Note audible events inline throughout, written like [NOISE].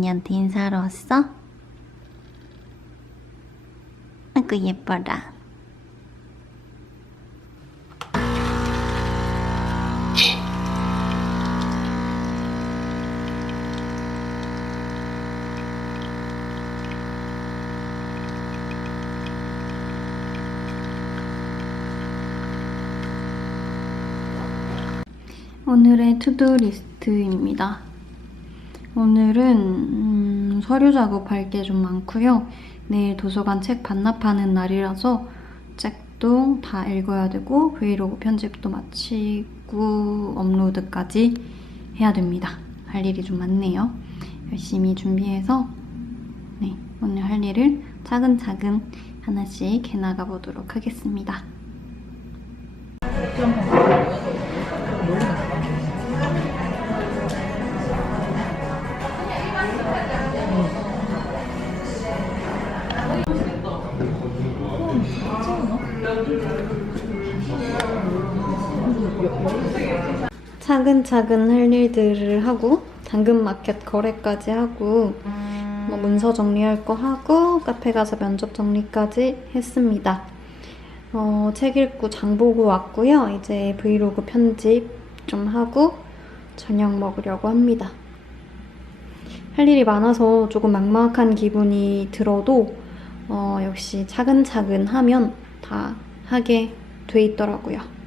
언니한테 인사하러 왔어? 아이고 예뻐라. 오늘의 투두 리스트입니다. 오늘은 음, 서류 작업할 게 좀 많고요. 내일 도서관 책 반납하는 날이라서 책도 다 읽어야 되고 브이로그 편집도 마치고 업로드까지 해야 됩니다. 할 일이 좀 많네요. 열심히 준비해서 네, 오늘 할 일을 차근차근 하나씩 해나가 보도록 하겠습니다. 차근차근 할 일들을 하고 당근마켓 거래까지 하고 뭐 문서 정리할 거 하고 카페 가서 면접 정리까지 했습니다. 어, 책 읽고 장 보고 왔고요. 이제 브이로그 편집 좀 하고 저녁 먹으려고 합니다. 할 일이 많아서 조금 막막한 기분이 들어도 어, 역시 차근차근 하면 다 하게 돼 있더라고요.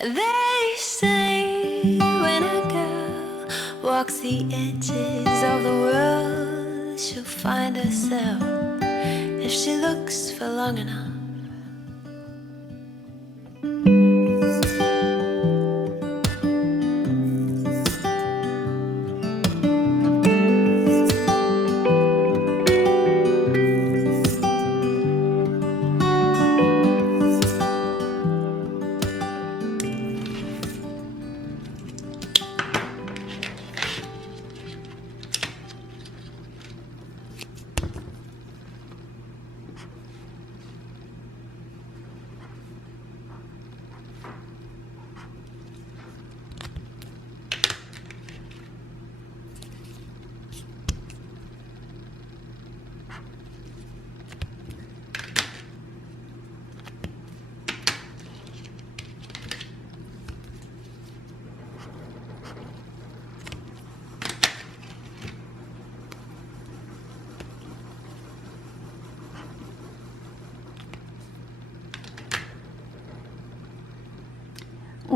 They say when a girl walks the edges of the world, she'll find herself if she looks for long enough.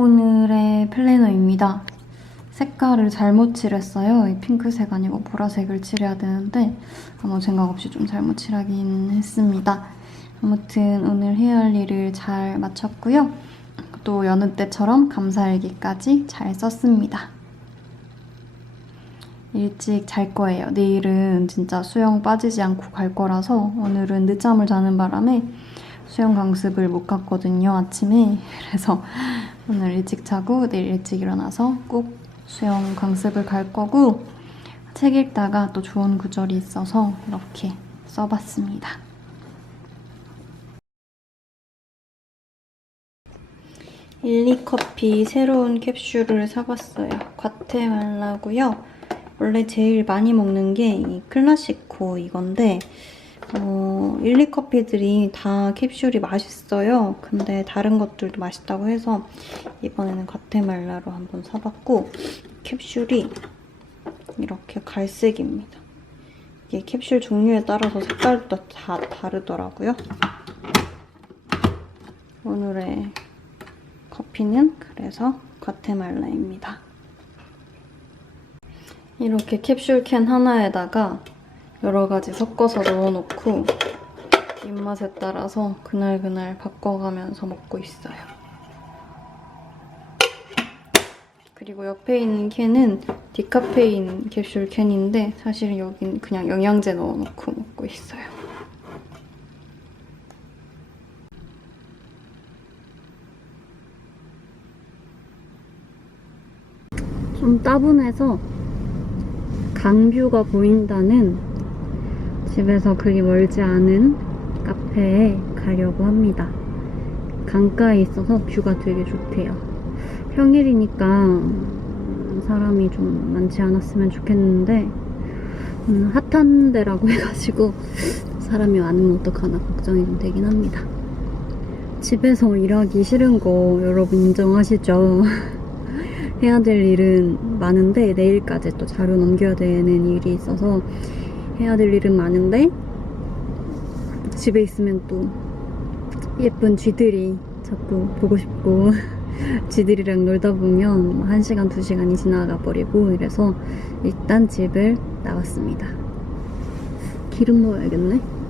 오늘의 플래너입니다. 색깔을 잘못 칠했어요. 이 핑크색 아니고 보라색을 칠해야 되는데 아무 생각 없이 좀 잘못 칠하긴 했습니다. 아무튼 오늘 할 일을 잘 마쳤고요. 또 여느 때처럼 감사일기까지 잘 썼습니다. 일찍 잘 거예요. 내일은 진짜 수영 빠지지 않고 갈 거라서 오늘은 늦잠을 자는 바람에 수영 강습을 못 갔거든요, 아침에. [LAUGHS] 그래서 오늘 일찍 자고 내일 일찍 일어나서 꼭 수영 강습을 갈 거고 책 읽다가 또 좋은 구절이 있어서 이렇게 써봤습니다. 일리커피 새로운 캡슐을 사봤어요. 과테말라고요. 원래 제일 많이 먹는 게 이 클라시코 이건데 어, 일리커피들이 다 캡슐이 맛있어요. 근데 다른 것들도 맛있다고 해서 이번에는 과테말라로 한번 사봤고 캡슐이 이렇게 갈색입니다. 이게 캡슐 종류에 따라서 색깔도 다 다르더라고요. 오늘의 커피는 그래서 과테말라입니다. 이렇게 캡슐캔 하나에다가 여러 가지 섞어서 넣어놓고 입맛에 따라서 그날그날 바꿔가면서 먹고 있어요. 그리고 옆에 있는 캔은 디카페인 캡슐 캔인데 사실 여긴 그냥 영양제 넣어놓고 먹고 있어요. 좀 따분해서 강뷰가 보인다는 집에서 그리 멀지 않은 카페에 가려고 합니다. 강가에 있어서 뷰가 되게 좋대요. 평일이니까 사람이 좀 많지 않았으면 좋겠는데 음, 핫한 데라고 [LAUGHS] 해가지고 사람이 많으면 어떡하나 걱정이 좀 되긴 합니다. 집에서 일하기 싫은 거 여러분 인정하시죠? [LAUGHS] 해야 될 일은 많은데 내일까지 또 자료 넘겨야 되는 일이 있어서 해야 될 일은 많은데 집에 있으면 또 예쁜 쥐들이 자꾸 보고 싶고 [LAUGHS] 쥐들이랑 놀다 보면 한 시간 두 시간이 지나가 버리고 이래서 일단 집을 나왔습니다. 기름 넣어야겠네.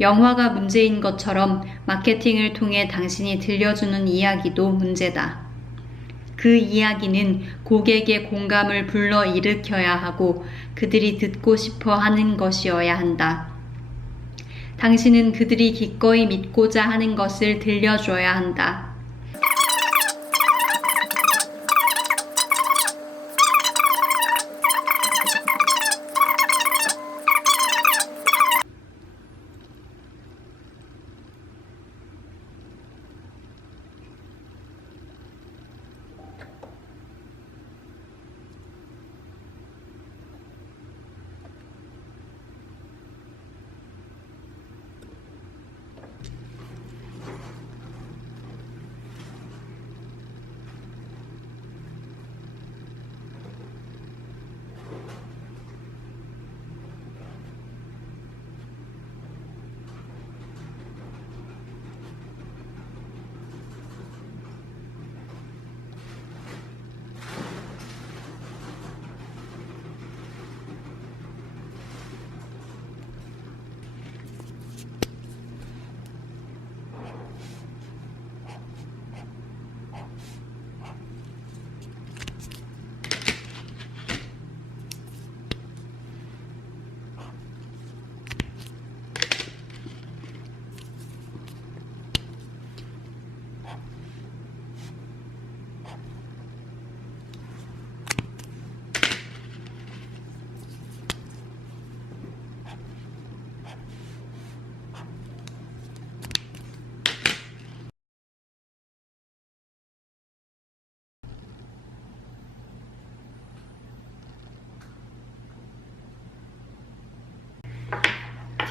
영화가 문제인 것처럼 마케팅을 통해 당신이 들려주는 이야기도 문제다. 그 이야기는 고객의 공감을 불러 일으켜야 하고 그들이 듣고 싶어 하는 것이어야 한다. 당신은 그들이 기꺼이 믿고자 하는 것을 들려줘야 한다.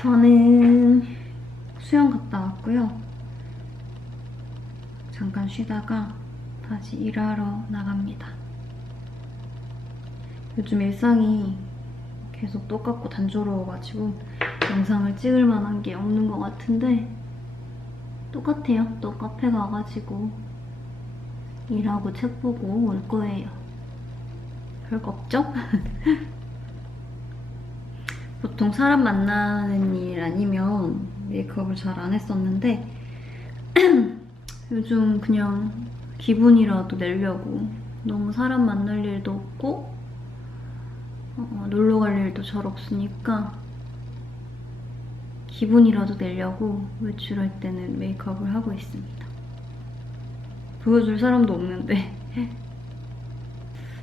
저는 수영 갔다 왔고요. 잠깐 쉬다가 다시 일하러 나갑니다. 요즘 일상이 계속 똑같고 단조로워가지고 영상을 찍을 만한 게 없는 것 같은데 똑같아요. 또 카페 가가지고 일하고 책 보고 올 거예요. 별거 없죠? [LAUGHS] 보통 사람 만나는 일 아니면 메이크업을 잘 안 했었는데 [CLEARS THROAT] 요즘 그냥 기분이라도 내려고 너무 사람 만날 일도 없고 어, 놀러 갈 일도 잘 없으니까 기분이라도 내려고 외출할 때는 메이크업을 하고 있습니다. 보여줄 사람도 없는데 [LAUGHS]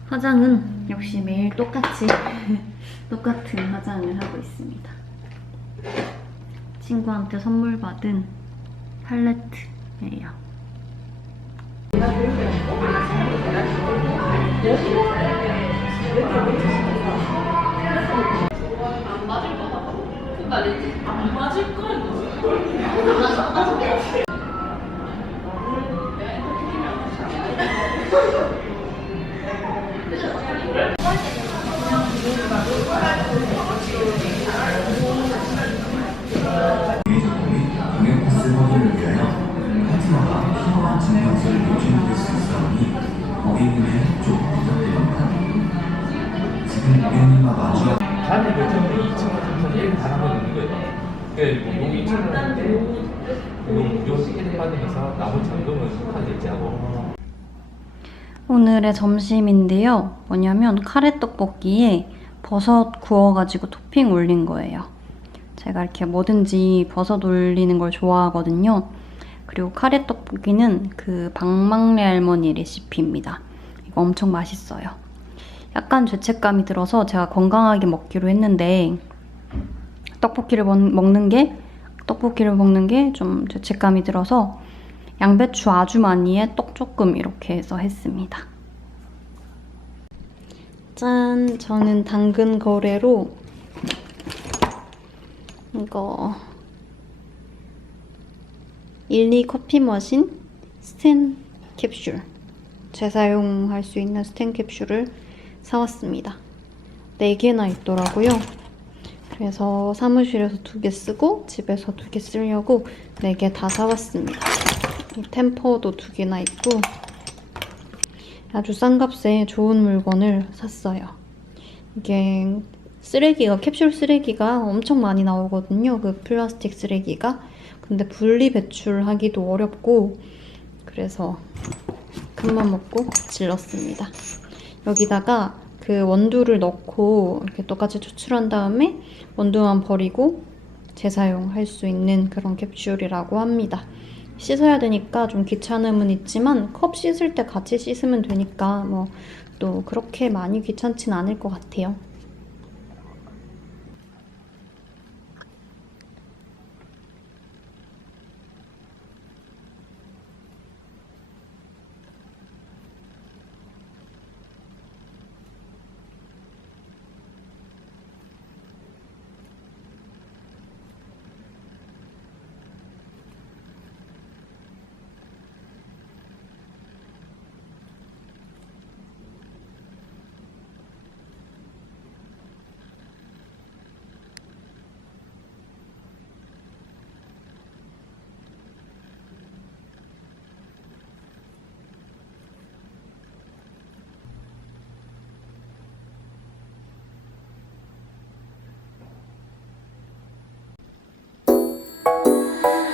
화장은 역시 매일 똑같이 [LAUGHS] 똑같은 화장을 하고 있습니다. 친구한테 선물 받은 팔레트예요. 동행 그러니까 뭐 여기 2층은 요 무료 티켓 받으면서 나머지 잔금은 카드 결제하고 오늘의 점심인데요. 뭐냐면 카레 떡볶이에 버섯 구워가지고 토핑 올린 거예요. 제가 이렇게 뭐든지 버섯 올리는 걸 좋아하거든요. 그리고 카레 떡볶이는 그 박막래 할머니 레시피입니다. 이거 엄청 맛있어요. 약간 죄책감이 들어서 제가 건강하게 먹기로 했는데 떡볶이를 먹, 먹는 게 떡볶이를 먹는 게 좀 죄책감이 들어서 양배추 아주 많이에 떡 조금 이렇게 해서 했습니다. 짠! 저는 당근 거래로 이거 일리 커피 머신 스텐 캡슐 재사용할 수 있는 스텐 캡슐을 사왔습니다. 4개나 있더라고요. 그래서 사무실에서 두 개 쓰고 집에서 두 개 쓰려고 4개 다 사왔습니다. 이 템퍼도 두 개나 있고 아주 싼 값에 좋은 물건을 샀어요. 이게 쓰레기가 캡슐 쓰레기가 엄청 많이 나오거든요. 그 플라스틱 쓰레기가. 근데 분리 배출하기도 어렵고 그래서 큰맘 먹고 질렀습니다. 여기다가 그 원두를 넣고 이렇게 똑같이 추출한 다음에 원두만 버리고 재사용할 수 있는 그런 캡슐이라고 합니다. 씻어야 되니까 좀 귀찮음은 있지만 컵 씻을 때 같이 씻으면 되니까 뭐 또 그렇게 많이 귀찮진 않을 것 같아요.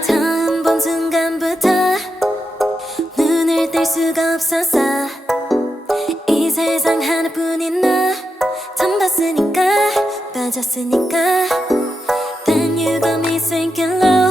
처음 본 순간부터 눈을 뗄 수가 없었어 이 세상 하나뿐인 너 처음 봤으니까 빠졌으니까. Then you got me sinking low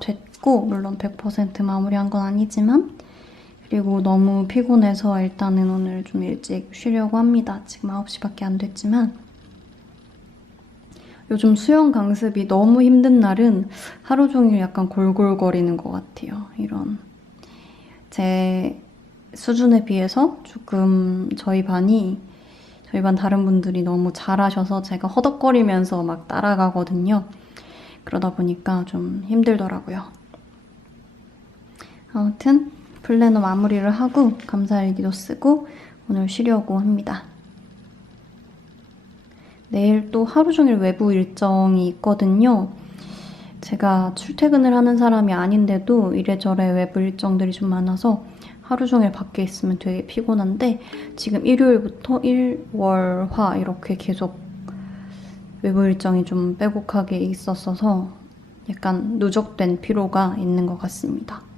됐고, 물론 100% 마무리한 건 아니지만, 그리고 너무 피곤해서 일단은 오늘 좀 일찍 쉬려고 합니다. 지금 9시밖에 안 됐지만, 요즘 수영 강습이 너무 힘든 날은 하루 종일 약간 골골거리는 것 같아요. 이런. 제 수준에 비해서 조금 저희 반이, 저희 반 다른 분들이 너무 잘하셔서 제가 허덕거리면서 막 따라가거든요. 그러다 보니까 좀 힘들더라고요. 아무튼 플래너 마무리를 하고 감사일기도 쓰고 오늘 쉬려고 합니다. 내일 또 하루 종일 외부 일정이 있거든요. 제가 출퇴근을 하는 사람이 아닌데도 이래저래 외부 일정들이 좀 많아서 하루 종일 밖에 있으면 되게 피곤한데 지금 일요일부터 일, 월, 화 이렇게 계속 외부 일정이 좀 빼곡하게 있었어서 약간 누적된 피로가 있는 것 같습니다.